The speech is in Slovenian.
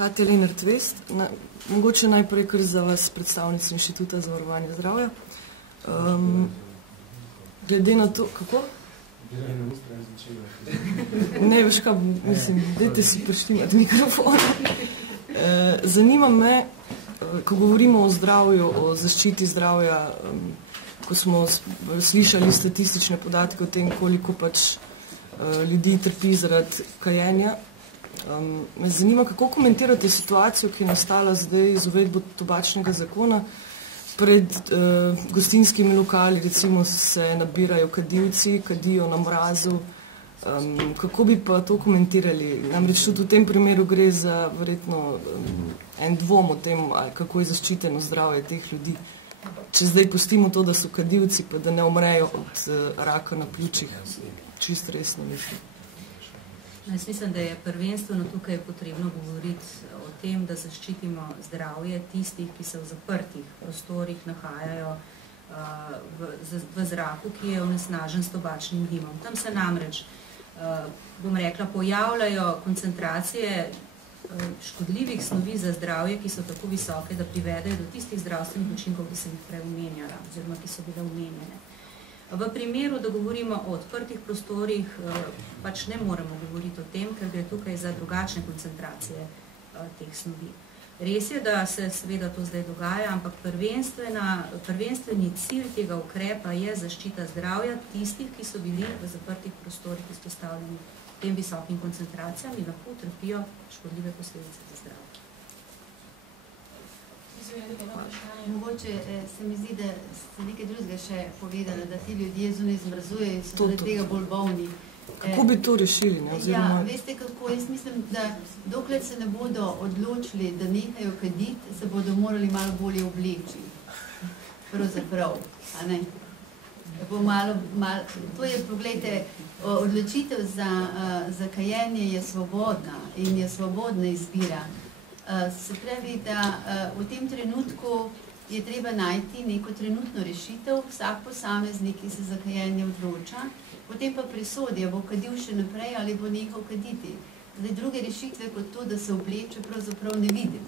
Katja Lenart-Vest, mogoče najprej kar za vas predstavnica Inštituta za varovanje zdravja. Glede na to, kako? Ne, veš kaj, mislim, dajte si prištimati mikrofon. Zanima me, ko govorimo o zdravju, o zaščiti zdravja, ko smo slišali statistične podatke o tem, koliko pač ljudi trpi zaradi kajenja. Me zanima, kako komentirate situacijo, ki je nastala zdaj z uvedbo tobačnega zakona. Pred gostinskimi lokali, recimo, se nabirajo kadilci, kadijo na mrazu. Kako bi pa to komentirali? Namreč tudi v tem primeru gre za verjetno en dvom o tem, kako je zaščiteno zdravje teh ljudi. Če zdaj pustimo to, da so kadilci, pa da ne umrejo od raka na pljučih, čisto resno mislim. Jaz mislim, da je prvenstveno tukaj potrebno govoriti o tem, da zaščitimo zdravje tistih, ki se v zaprtih prostorih nahajajo v zraku, ki je onesnažen s tobačnim dimom. Tam se namreč, bom rekla, pojavljajo koncentracije škodljivih snovi za zdravje, ki so tako visoke, da privedejo do tistih zdravstvenih učinkov, ki sem jih prej omenjala, oziroma ki so bile omenjene. V primeru, da govorimo o odprtih prostorih, pač ne moremo govoriti o tem, ker gre tukaj za drugačne koncentracije teh snovi. Res je, da se seveda to zdaj dogaja, ampak prvenstveni cilj tega ukrepa je zaščita zdravja tistih, ki so bili v zaprtih prostorih izpostavljeni tem visokim koncentracijam in lahko trpijo škodljive posledice za zdravje. Mogoče se mi zdi, da ste nekaj drugega še povedali, da ti ljudje zunaj zmrzujejo in so zaradi tega bolj bolni. Kako bi to rešili? Ja, veste kako, jaz mislim, da dokler se ne bodo odločili, da nehajo kaditi, se bodo morali malo bolje obleči. Pravzaprav, a ne? To je, pogledajte, odločitev za kajenje je svobodna in je svobodna izbira. Se pravi, da v tem trenutku je treba najti neko trenutno rešitev, vsak posameznik, ki se za kajenje odloča, potem pa presodi, bo kadil še naprej ali bo nehal kaditi. Zdaj, druge rešitve kot to, da se obleče, pravzaprav ne vidim.